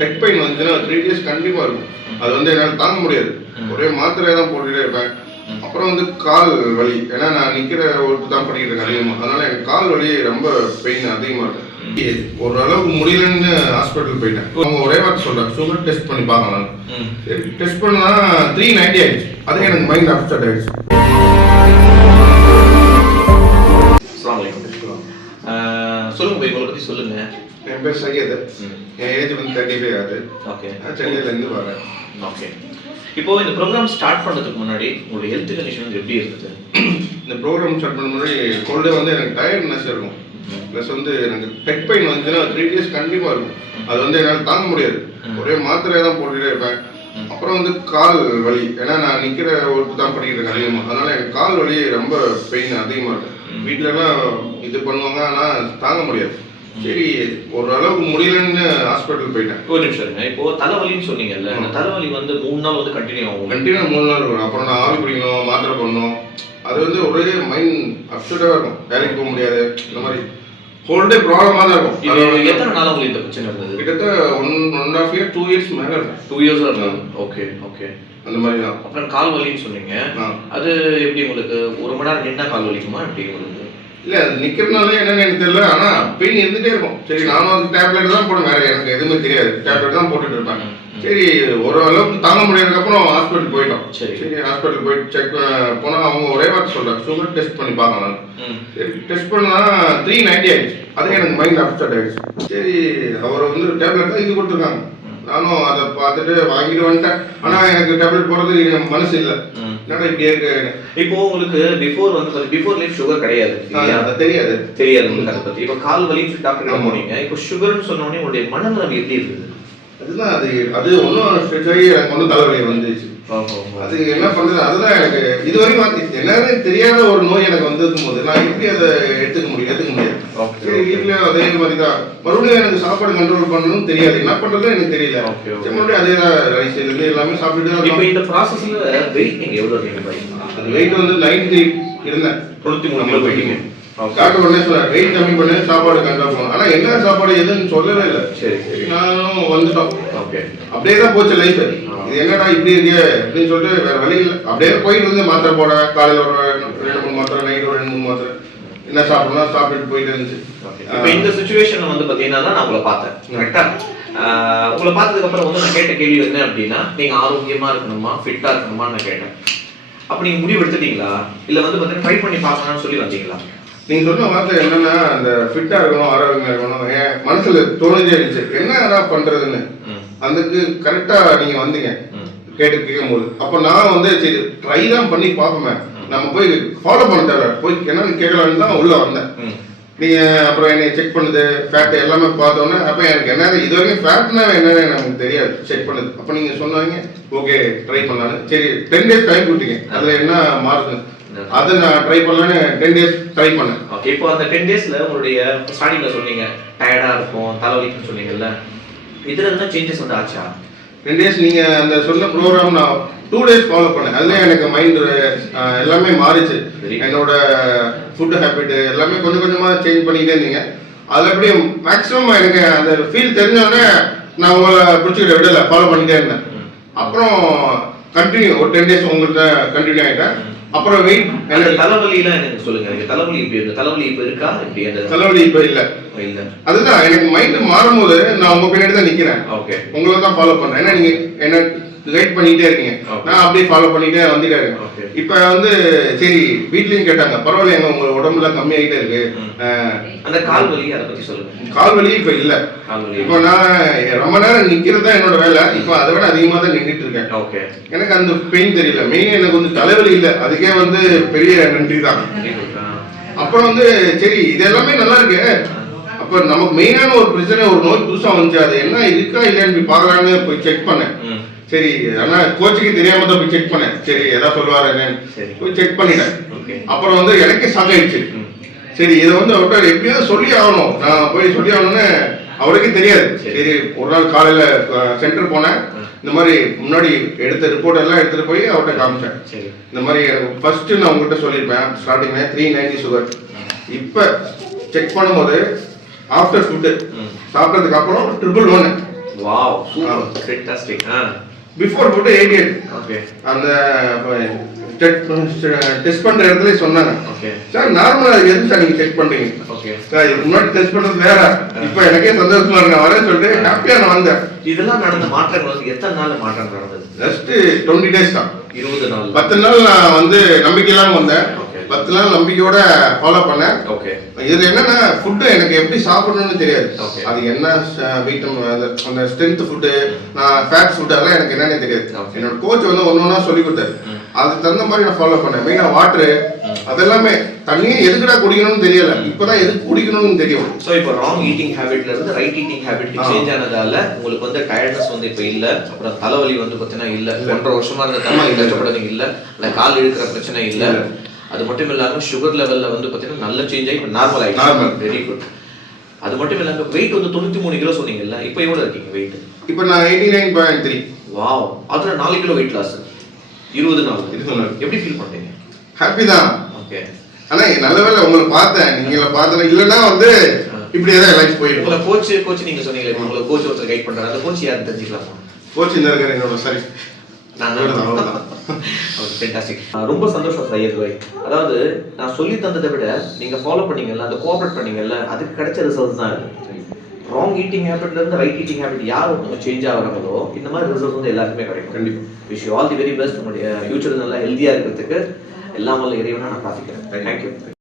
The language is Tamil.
ஹெட் பெயின் வந்துச்சுன்னா 3 days கண்டிப்பா இருக்கும். அது வந்து என்னால் தாங்க முடியாது. ஒரே மாத்திரையை தான் போட்டுட்டே இருப்பேன். அப்புறம் வந்து கால் வலி, ஏன்னா நான் நிக்கிற ஒர்க் தான் பண்ணிட்டு இருக்கேன் அதிகமாக, அதனால எனக்கு கால் வலி ரொம்ப பெயின் அதிகமாக இருக்கும். ஒரு அளவுக்கு முடியலன்னு ஹாஸ்பிட்டல் போயிட்டேன். அவங்க ஒரே வார்த்தை சொல்றாங்க, சுகர் டெஸ்ட் பண்ணி பார்க்கலாம். டெஸ்ட் பண்ணா 390 ஆயிடுச்சு. அதே எனக்கு மைண்ட் அப்செட் ஆயிடுச்சு. சொல்லுங்க போய் உங்களை பத்தி சொல்லுங்க. என் பேர் சையது. என் ஏஜ் வந்து 35 ஆகுது. ஓகே. நான் சென்னையிலேருந்து வரேன். ஓகே. இப்போ இந்த ப்ரோக்ராம் ஸ்டார்ட் பண்ணுறதுக்கு முன்னாடி உங்களுடைய ஹெல்த் கண்டிஷன் வந்து எப்படி இருந்தது? இந்த ப்ரோக்ராம் ஸ்டார்ட் பண்ண முன்னாடி கோல்டே வந்து எனக்கு டயர்ட்னஸ் இருக்கும். ப்ளஸ் வந்து எனக்கு ஹெட் பெயின் வந்துச்சுன்னா 3 days கண்டிப்பாக இருக்கும். அது வந்து என்னால் தாங்க முடியாது. ஒரே மாத்திரையை தான் போட்டுட்டே இருப்பேன். அப்புறம் வந்து கால் வலி, ஏன்னா நான் நிக்கிற ஒர்க் தான் பண்ணிட்டு இருக்கேன் அதிகமாக, அதனால எனக்கு கால் வலி ரொம்ப பெயின் அதிகமாக இருக்கும். வீட்டிலலாம் இது பண்ணுவாங்க, ஆனால் தாங்க முடியாது. சரி, ஒரு அளவுக்கு முடியலன்னு ஹாஸ்பிட்டல் போயிட்டேன். ஒரு நிமிஷம் இருங்க. இப்போ தலைவலின்னு சொன்னீங்கல்ல, அந்த தலைவலி வந்து 3 நாள் வந்து கண்டினியூ ஆகும். கண்டினியூ 3 நாள் இருக்கும். அப்புறம் நான் ஆவி பிடிக்கணும், மாத்திரை பண்ணணும். அது வந்து ஒரே மைண்ட் அப்செட்டாக இருக்கும். வேலைக்கு போக முடியாது. இந்த மாதிரி ஹோல்டே ப்ராப்ளமாக தான் இருக்கும். இது எத்தனை நாள் உங்களுக்கு இந்த பிரச்சனை இருந்தது? கிட்டத்தட்ட 1.5 year 2 years மேலே இருக்கும். 2 years இருந்தது. Okay okay. அந்த மாதிரி தான். அப்புறம் கால் வலின்னு சொன்னீங்க, அது எப்படி உங்களுக்கு? 1 மணி நேரம் நின்னா கால் வலிக்குமா எப்படி உங்களுக்கு? இல்லை, அது நிற்கிறதுனாலே என்னன்னு எனக்கு தெரியல, ஆனால் பெயின் இருந்துகிட்டே இருக்கும். சரி, நானும் வந்து டேப்லெட் தான் போடுவேன், வேறு எனக்கு எதுவுமே தெரியாது. டேப்லெட் தான் போட்டுட்டு இருப்பேன். சரி, ஒரு அளவுக்கு தாங்க முடியாதுக்கப்புறம் ஹாஸ்பிட்டல் போயிட்டோம். சரி, ஹாஸ்பிட்டல் போயிட்டு செக் போனால் அவங்க ஒரே வார்த்தை சொல்கிறாங்க, சுகர் டெஸ்ட் பண்ணி பார்க்கலாம். சரி, டெஸ்ட் பண்ணா 390 ஆயிடுச்சு. அதே எனக்கு மைண்ட் அப்செட் ஆயிடுச்சு. சரி, அவர் வந்து டேப்லெட் தான் இது கொடுத்துருக்காங்க. நானும் அதை பார்த்துட்டு வாங்கிட்டு வந்துட்டேன். ஆனால் எனக்கு டேப்லெட் போடுறது மனசு இல்லை. என்னடா இப்படி இருக்கு. இப்போ உங்களுக்கு பிஃபோர் லைஃப் சுகர் கிடையாது, தெரியாது உங்களுக்கு அதை பற்றி. இப்போ கால் வலி டாக்டர் போனீங்க, இப்போ சுகர்னு சொன்ன உடனே உங்களுடைய மனநிலை எப்படி இருந்தது? அதுதான் அது ஒன்றும் ஸ்ட்ரெச் ஆகி எனக்கு வந்து தலைவலி வந்துச்சு. அது என்ன பண்றது, அதுதான் எனக்கு இது வரைக்கும் என்னன்னு தெரியாத ஒரு நோய் எனக்கு வந்திருக்கும் போது நான் எப்படி அதை ஏற்றுக்க முடியாது. சரி, வீட்லயும் அதே மாதிரி தான். மறுபடியும் எனக்கு சாப்பாடு கண்ட்ரோல் பண்ணணும்னு தெரியாது, என்ன பண்றதுன்னு எனக்கு தெரியல. மறுபடியும் அதே தான், ரைஸ் இருந்து எல்லாமே சாப்பிட்டுட்டு. இப்போ இந்த ப்ராசஸ்ல வெயிட் நீங்க எவ்வளவு இருக்கீங்க? அது வெயிட் வந்து 93 இருந்தேன். 93 போயிட்டீங்க. டாக்டர் உடனே சொன்னார், வெயிட் கம்மி பண்ணி சாப்பாடு கண்ட்ரோல் பண்ணணும். ஆனால் என்ன சாப்பாடு எதுன்னு சொல்லவே இல்லை. சரி, நானும் வந்துட்டோம். ஓகே, அப்படியே தான் போச்சு லைஃப். இது என்னடா இப்படி இருக்கு அப்படின்னு சொல்லிட்டு வேற வழி இல்லை. அப்படியே போயிட்டு வந்து மாத்திரை போட, காலையில் ஒரு 2-3 மாத்திரை, நைட்டு ஒரு 2-3 மாத்திரை, என்ன சாப்பிடணும் சாப்பிட்டுட்டு போயிட்டு இருந்துச்சு. இப்போ இந்த சுச்சுவேஷன் வந்து பார்த்தீங்கன்னா நான் உங்களை பார்த்தேன். கரெக்டா? உங்களை பார்த்ததுக்கு அப்புறம் வந்து நான் கேட்ட கேள்வி என்ன அப்படின்னா, நீங்க ஆரோக்கியமா இருக்கணுமா, ஃபிட்டா இருக்கணுமா நான் கேட்டேன். அப்ப நீங்க முடிவு எடுத்துட்டீங்களா, இல்ல வந்து பார்த்தீங்கன்னா ட்ரை பண்ணி பார்க்கலாம்னு சொல்லி வந்தீங்களா? நீங்க சொன்ன வார்த்தை என்னன்னா, அந்த ஃபிட்டா இருக்கணும், ஆரோக்கியமா இருக்கணும், என் மனசுல தோணுதே இருந்துச்சு என்ன பண்றதுன்னு. அதுக்கு கரெக்டா நீங்க வந்தீங்க கேட்கும் போது. அப்ப நான் வந்து சரி ட்ரை தான் பண்ணி பார்ப்போமே, நம்ம போய் ஃபாலோ பண்ண தேவை, போய் என்னன்னு கேட்கலான்னு தான் உள்ள வந்தேன். நீங்க அப்புறம் என்னை செக் பண்ணுது, ஃபேட் எல்லாமே பார்த்தோன்னே, அப்ப எனக்கு என்ன இது வரைக்கும் ஃபேட்னா என்னன்னு எனக்கு தெரியாது, செக் பண்ணுது. அப்ப நீங்க சொன்னாங்க ஓகே ட்ரை பண்ணலான்னு. சரி, 10 days டைம் கொடுத்தீங்க, அதுல என்ன மாறுது அதை நான் ட்ரை பண்ணலான்னு 10 days ட்ரை பண்ணேன். ஓகே, இப்போ அந்த 10 daysல உங்களுடைய ஸ்டார்டிங்ல சொன்னீங்க டயர்டா இருக்கும், தலைவலிக்குன்னு சொன்னீங்கல்ல, இதுல என்ன சேஞ்சஸ் வந்து ஆச்சா? 10 days நீங்க அந்த சொன்ன ப்ரோக்ராம் நான் 2 days ஃபாலோ பண்ணேன். அதுல எனக்கு மைண்ட் எல்லாமே மாறிச்சு. என்னோட ஃபுட் ஹேபிட் எல்லாமே கொஞ்சம் கொஞ்சமா சேஞ்ச் பண்ணிக்கிட்டே இருந்தீங்க. அதுல எப்படி மேக்ஸிமம் எனக்கு அந்த ஃபீல் தெரிஞ்சோடனே நான் உங்களை பிடிச்சிக்கிட்ட விடல, ஃபாலோ பண்ணிட்டே இருந்தேன். அப்புறம் கண்டினியூ ஒரு 10 days உங்கள்கிட்ட கண்டினியூ ஆகிட்டேன். அப்புறம் வெயிட் தலைவலிலாம் எனக்கு சொல்லுங்க. எனக்கு தலைவலி இப்படி இருக்கு, தலைவலி இப்போ இருக்கா? இப்படி அந்த தலைவலி இப்போ இல்லை. அதுதான் எனக்கு மைண்ட் மாறும்போது நான் உங்க பின்னாடி தான் நிக்கிறேன். ஓகே, உங்களை தான் ஃபாலோ பண்றேன். ஏன்னா நீங்க என்ன கைட் பண்ணிட்டே இருக்கீங்க, நான் அப்படியே ஃபாலோ பண்ணிட்டே வந்துட்டே இருக்கேன். இப்ப வந்து சரி வீட்லயும் கேட்டாங்க, பரவாயில்ல எங்க உங்க உடம்புல கம்மி ஆகிட்டே இருக்கு. அந்த கால் வலி அதை பத்தி சொல்லுங்க. கால் வலி இப்ப இல்ல. இப்ப நான் ரொம்ப நேரம் நிக்கிறது தான் என்னோட வேலை. இப்ப அதை விட அதிகமா தான் நின்றுட்டு இருக்கேன். ஓகே, எனக்கு அந்த பெயின் தெரியல. மெயின் எனக்கு வந்து தலைவலி இல்லை. அதுக்கே வந்து பெரிய நன்றி தான். அப்புறம் வந்து சரி இது எல்லாமே நல்லா இருக்கு. அப்ப நமக்கு மெயினான ஒரு பிரச்சனை, ஒரு நோய் புதுசா வந்துச்சு, அது என்ன இருக்கா இல்லையான்னு போய் பார்க்கலான்னு போய் செக் பண்ணேன். சரி, ஆனா கோச்சுக்கு தெரியாம தான் போய் செக் பண்ணேன். சரி ஏதாவது சொல்லுவாரு என்னன்னு போய் செக் பண்ணிட்டேன். அப்புறம் வந்து எனக்கே ஷாக் ஆயிடுச்சு. சரி இதை வந்து அவர்கிட்ட எப்படியாவது சொல்லி ஆகணும், நான் போய் சொல்லி ஆகணும்னு அவருக்கே தெரியாது. சரி ஒரு நாள் காலையில சென்டர் போனேன். இந்த மாதிரி முன்னாடி எடுத்த ரிப்போர்ட் எல்லாம் எடுத்துட்டு போய் அவர்கிட்ட காமிச்சேன். இந்த மாதிரி எனக்கு ஃபர்ஸ்ட் நான் உங்ககிட்ட சொல்லியிருப்பேன் ஸ்டார்டிங்ல 390 சுகர். இப்ப செக் பண்ணும்போது ஆஃப்டர் ஃபுட்டு சாப்பிட்டதுக்கு அப்புறம் 111. Wow super fantastic. Before food 88. Okay. அந்த டெஸ்ட் பண்ற இடத்துல சொன்னாங்க. ஓகே. சார் நார்மலா எதுக்கு சார் நீங்க செக் பண்றீங்க? ஓகே. சார் இதுக்கு முன்னாடி டெஸ்ட் பண்றது வேற. இப்போ எனக்கே சந்தோஷமா இருக்கு. வரேன்னு சொல்லிட்டு ஹாப்பியா நான் வந்தேன். இதெல்லாம் நடந்த மாற்றங்கள் வந்து எத்தனை நாள்ல மாற்றம் நடந்தது? ஜஸ்ட் 20 டேஸ் தான். 20 நாள். 10 நாள் நான் வந்து நம்பிக்கை இல்லாம வந்தேன். 10 நாள் நம்பிக்கையோட ஃபாலோ பண்ணேன். ஓகே. இதுல என்னன்னா ஃபுட் எனக்கு எப்படி சாப்பிடணும்னு தெரியாது. Okay. அது என்ன அந்த ஸ்ட்ரென்த் ஃபுட், நான் ஃபேட் ஃபுட் அதெல்லாம் எனக்கு என்னன்னே தெரியாது. Okay. என்னோட கோச் வந்து ஒன்னொன்னா சொல்லி கொடுத்தாரு. அதுக்கு தகுந்த மாதிரி நான் ஃபாலோ பண்ணேன். மெயினா வாட்டரு அதெல்லாமே. தண்ணியே எதுக்குடா குடிக்கணும்னு தெரியல, இப்பதான் எதுக்கு குடிக்கணும்னு தெரியும். சோ இப்போ ராங் ஈட்டிங் ஹேபிட்ல இருந்து ரைட் ஈட்டிங் ஹேபிட்க்கு சேஞ்ச் ஆனதால உங்களுக்கு வந்து டயர்ட்னஸ் வந்து இப்போ இல்ல, அப்புறம் தலைவலி வந்து பார்த்தீங்கன்னா இல்ல, 1.5 வருஷமா இருந்த தலைவலி கஷ்டப்படுறீங்க இல்ல, இல்ல கால் இழுக்கிற பிரச்சனை இல்ல. அது மட்டும் இல்லாம சுகர் லெவல்ல வந்து பார்த்தீங்கன்னா நல்ல சேஞ்ச் ஆகி இப்போ நார்மல் ஆயிடுச்சு. Very good. அது மட்டும் இல்லாம வெயிட் வந்து 93 கிலோ சொன்னீங்கல்ல, இப்போ எவ்வளவு இருக்கீங்க வெயிட்? இப்போ நான் 89.3. வாவ், அதுல 4 கிலோ வெயிட் லாஸ் 20 நாள். எப்படி ஃபீல் பண்றீங்க? ஹாப்பி தான். ஓகே. ஆனா நல்ல வேளை உங்களை பார்த்தேன், நீங்கள பார்த்தேன். இல்லன்னா வந்து இப்படியே தான் லைஃப் போயிடும். உங்களை கோச் நீங்க சொன்னீங்களே, உங்களை கோச் ஒருத்தர் கைட் பண்றாரு, அந்த கோச் யாரு தெரிஞ்சுக்கலாமா? கோச் இந்த இருக்காரு என்னோட. சரி, நான் ரொம்ப சந்தோஷம் சையத் பாய். அதாவது நான் சொல்லி தந்ததை விட நீங்க ஃபாலோ பண்ணீங்கல்ல, அந்த கோஆபரேட் பண்ணீங்கல்ல, அதுக்கு கிடைச்ச ரிசல்ட்ஸ் தான் இது. ராங் ஈட்டிங் ஹேபிட்ல இருந்து ரைட் ஈட்டிங் ஹேபிட் யார் ஒருத்தவங்க சேஞ்ச் ஆகுறாங்களோ இந்த மாதிரி ரிசல்ட் வந்து எல்லாருக்குமே கிடைக்கும். கண்டிப்பா. Wish you all the very best. உங்களுடைய ஃபியூச்சர் நல்லா ஹெல்தியா இருக்கிறதுக்கு எல்லாம் வல்ல இறைவனா நான் பிரார்த்திக்கிறேன். தேங்க்யூ.